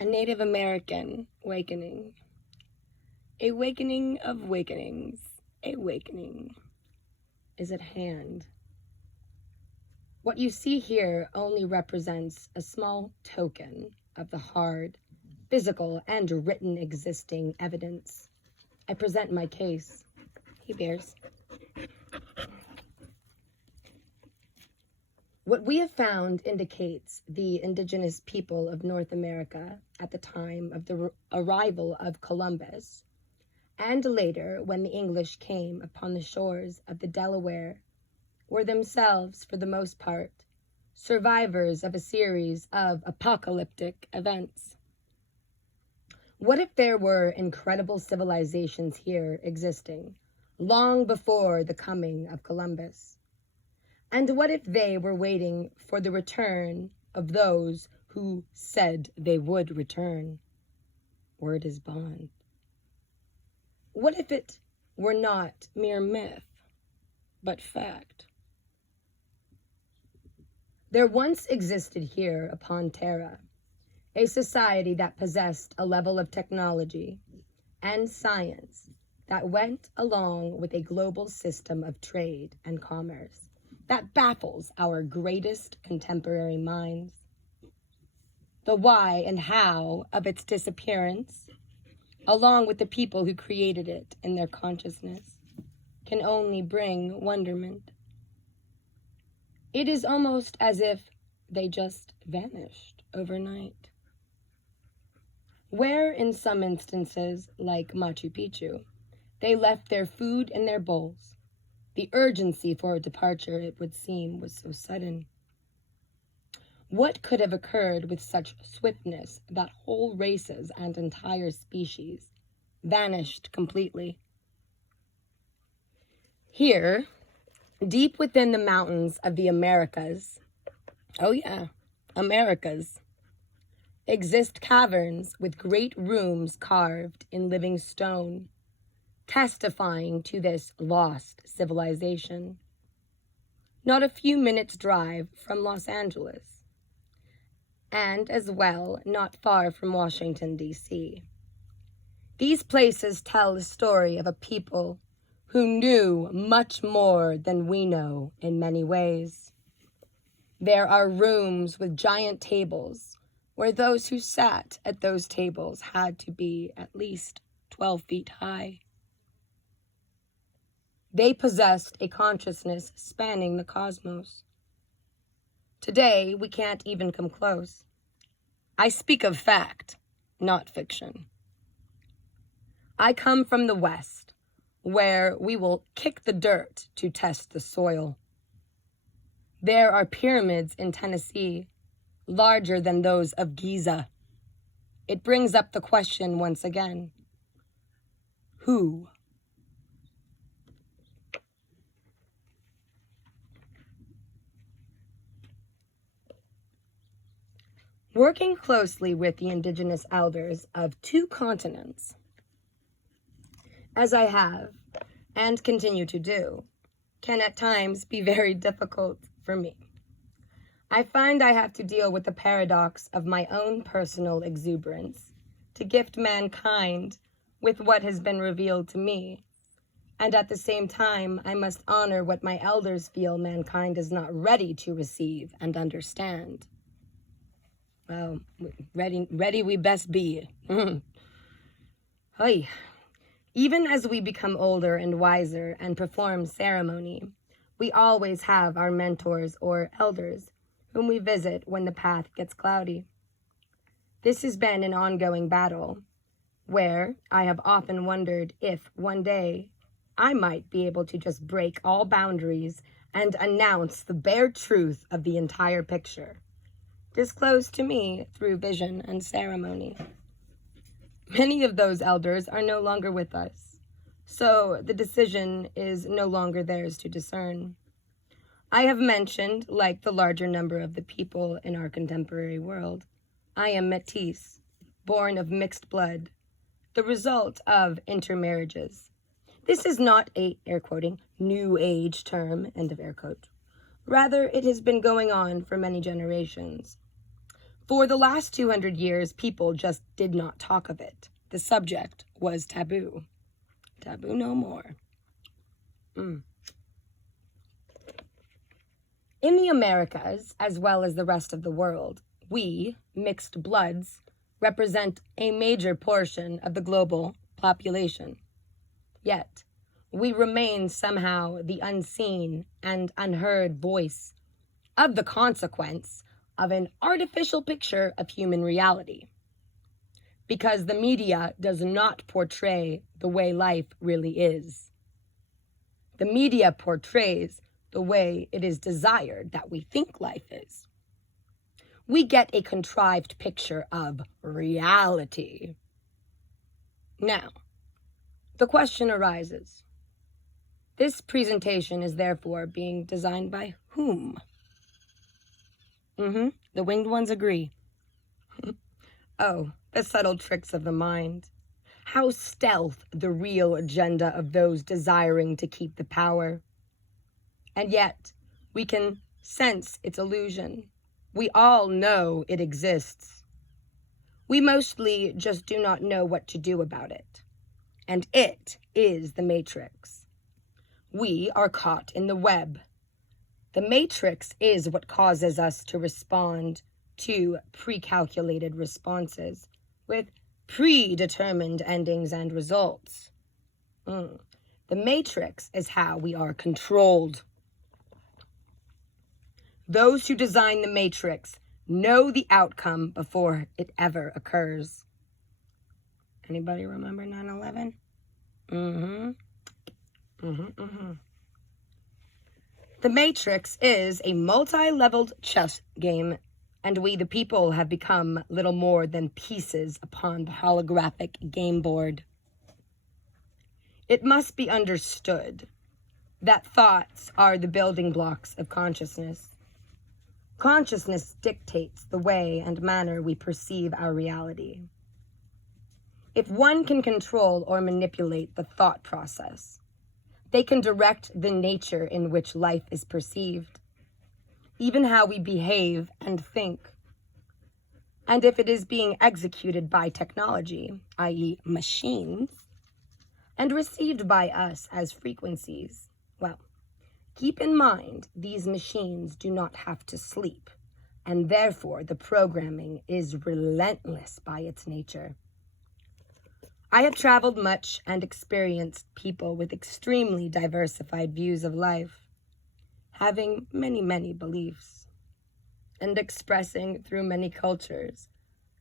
A Native American awakening. A wakening of wakenings. A wakening is at hand. What you see here only represents a small token of the hard, physical, and written existing evidence. I present my case. He bears. What we have found indicates the indigenous people of North America at the time of the arrival of Columbus, and later when the English came upon the shores of the Delaware, were themselves, for the most part, survivors of a series of apocalyptic events. What if there were incredible civilizations here existing long before the coming of Columbus? And what if they were waiting for the return of those who said they would return? Word is bond. What if it were not mere myth, but fact? There once existed here upon Terra a society that possessed a level of technology and science that went along with a global system of trade and commerce that baffles our greatest contemporary minds. The why and how of its disappearance, along with the people who created it in their consciousness, can only bring wonderment. It is almost as if they just vanished overnight. Where, in some instances, like Machu Picchu, they left their food in their bowls, the urgency for a departure, it would seem, was so sudden. What could have occurred with such swiftness that whole races and entire species vanished completely? Here, deep within the mountains of the Americas, oh yeah, Americas, exist caverns with great rooms carved in living stone, testifying to this lost civilization. Not a few minutes' drive from Los Angeles, and as well not far from Washington, D.C. These places tell the story of a people who knew much more than we know in many ways. There are rooms with giant tables where those who sat at those tables had to be at least 12 feet high. They possessed a consciousness spanning the cosmos. Today, we can't even come close. I speak of fact, not fiction. I come from the West, where we will kick the dirt to test the soil. There are pyramids in Tennessee, larger than those of Giza. It brings up the question once again, who? Working closely with the indigenous elders of 2 continents, as I have and continue to do, can at times be very difficult for me. I find I have to deal with the paradox of my own personal exuberance to gift mankind with what has been revealed to me, and at the same time I must honor what my elders feel mankind is not ready to receive and understand. Well, ready we best be. Hey. Even as we become older and wiser and perform ceremony, we always have our mentors or elders whom we visit when the path gets cloudy. This has been an ongoing battle, where I have often wondered if one day I might be able to just break all boundaries and announce the bare truth of the entire picture, disclosed to me through vision and ceremony. Many of those elders are no longer with us, so the decision is no longer theirs to discern. I have mentioned, like the larger number of the people in our contemporary world, I am métis, born of mixed blood, the result of intermarriages. This is not a, air quoting, new age term, end of air quote. Rather, it has been going on for many generations. For the last 200 years, people just did not talk of it. The subject was taboo. Taboo no more. In the Americas, as well as the rest of the world, we, mixed bloods, represent a major portion of the global population. Yet, we remain somehow the unseen and unheard voice of the consequence of an artificial picture of human reality. Because the media does not portray the way life really is. The media portrays the way it is desired that we think life is. We get a contrived picture of reality. Now, the question arises. This presentation is therefore being designed by whom? The winged ones agree. Oh, the subtle tricks of the mind. How stealth the real agenda of those desiring to keep the power. And yet, we can sense its illusion. We all know it exists. We mostly just do not know what to do about it. And it is the Matrix. We are caught in the web. The Matrix is what causes us to respond to pre-calculated responses with predetermined endings and results. The Matrix is how we are controlled. Those who design the Matrix know the outcome before it ever occurs. Anybody remember 9/11? The Matrix is a multi-leveled chess game, and we the people have become little more than pieces upon the holographic game board. It must be understood that thoughts are the building blocks of consciousness. Consciousness dictates the way and manner we perceive our reality. If one can control or manipulate the thought process, they can direct the nature in which life is perceived, even how we behave and think. And if it is being executed by technology, i.e. machines, and received by us as frequencies, well, keep in mind these machines do not have to sleep, and therefore the programming is relentless by its nature. I have traveled much and experienced people with extremely diversified views of life, having many, many beliefs, and expressing through many cultures,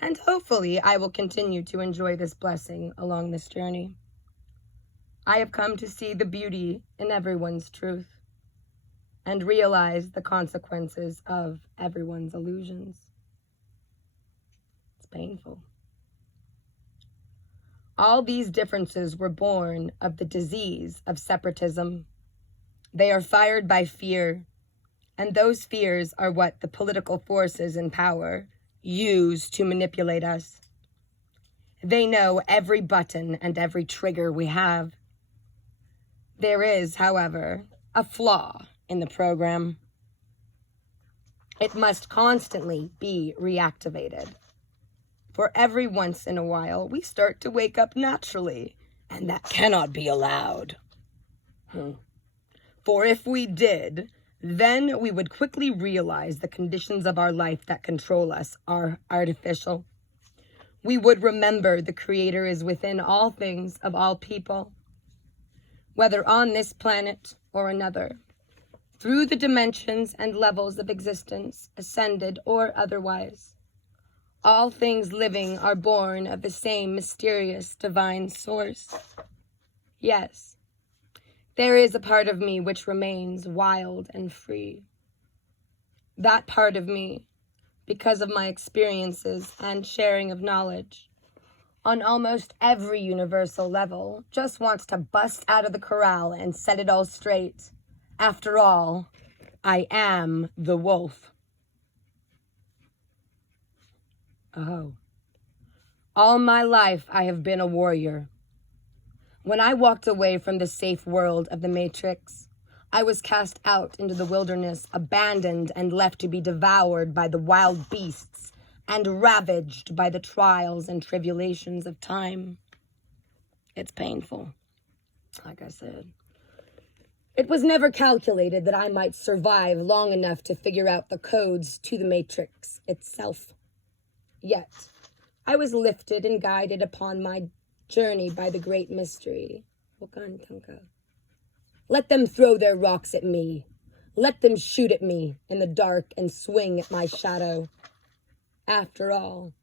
and hopefully I will continue to enjoy this blessing along this journey. I have come to see the beauty in everyone's truth, and realize the consequences of everyone's illusions. It's painful. All these differences were born of the disease of separatism. They are fired by fear, and those fears are what the political forces in power use to manipulate us. They know every button and every trigger we have. There is, however, a flaw in the program. It must constantly be reactivated. For every once in a while, we start to wake up naturally, and that cannot be allowed. For if we did, then we would quickly realize the conditions of our life that control us are artificial. We would remember the Creator is within all things of all people, whether on this planet or another, through the dimensions and levels of existence, ascended or otherwise. All things living are born of the same mysterious divine source. Yes, there is a part of me which remains wild and free. That part of me, because of my experiences and sharing of knowledge, on almost every universal level, just wants to bust out of the corral and set it all straight. After all, I am the wolf. Oh, all my life I have been a warrior. When I walked away from the safe world of the Matrix, I was cast out into the wilderness, abandoned and left to be devoured by the wild beasts and ravaged by the trials and tribulations of time. It's painful, like I said. It was never calculated that I might survive long enough to figure out the codes to the Matrix itself. Yet, I was lifted and guided upon my journey by the great mystery. Let them throw their rocks at me. Let them shoot at me in the dark and swing at my shadow. After all,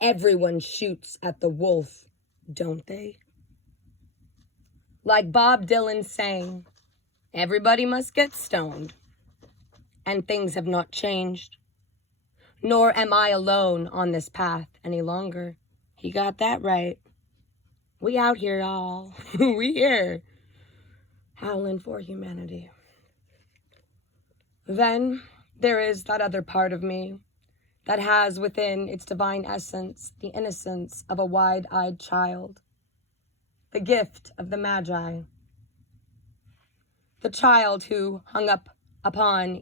everyone shoots at the wolf, don't they? Like Bob Dylan sang, everybody must get stoned. And things have not changed. Nor am I alone on this path any longer. He got that right. We out here, y'all. We here. Howling for humanity. Then there is that other part of me that has within its divine essence the innocence of a wide-eyed child, the gift of the Magi, the child who hung up upon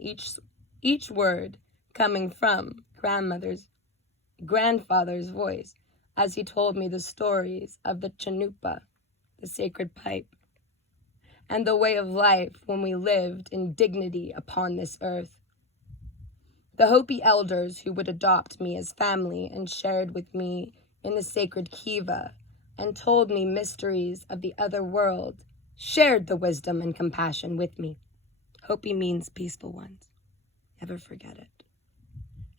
each word coming from grandfather's voice as he told me the stories of the Chanupa, the sacred pipe, and the way of life when we lived in dignity upon this earth. The Hopi elders who would adopt me as family and shared with me in the sacred kiva and told me mysteries of the other world shared the wisdom and compassion with me. Hopi means peaceful ones. Never forget it.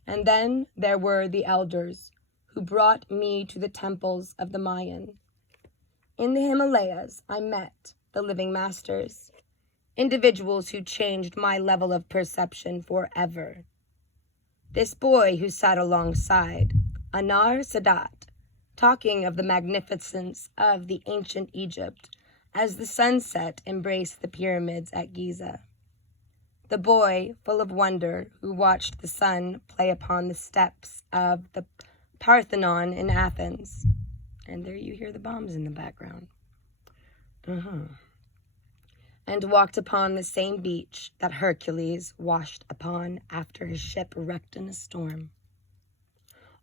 And then there were the elders who brought me to the temples of the Mayan. In the Himalayas, I met the living masters, individuals who changed my level of perception forever. This boy who sat alongside, Anar Sadat, talking of the magnificence of the ancient Egypt as the sunset embraced the pyramids at Giza. The boy, full of wonder, who watched the sun play upon the steps of the Parthenon in Athens. And there you hear the bombs in the background. And walked upon the same beach that Hercules washed upon after his ship wrecked in a storm.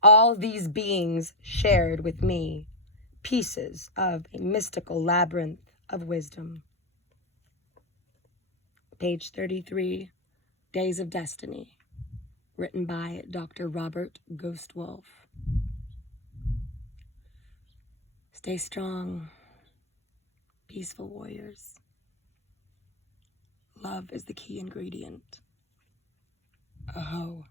All these beings shared with me pieces of a mystical labyrinth of wisdom. Page 33, Days of Destiny, written by Dr. Robert Ghostwolf. Stay strong, peaceful warriors. Love is the key ingredient. Aho.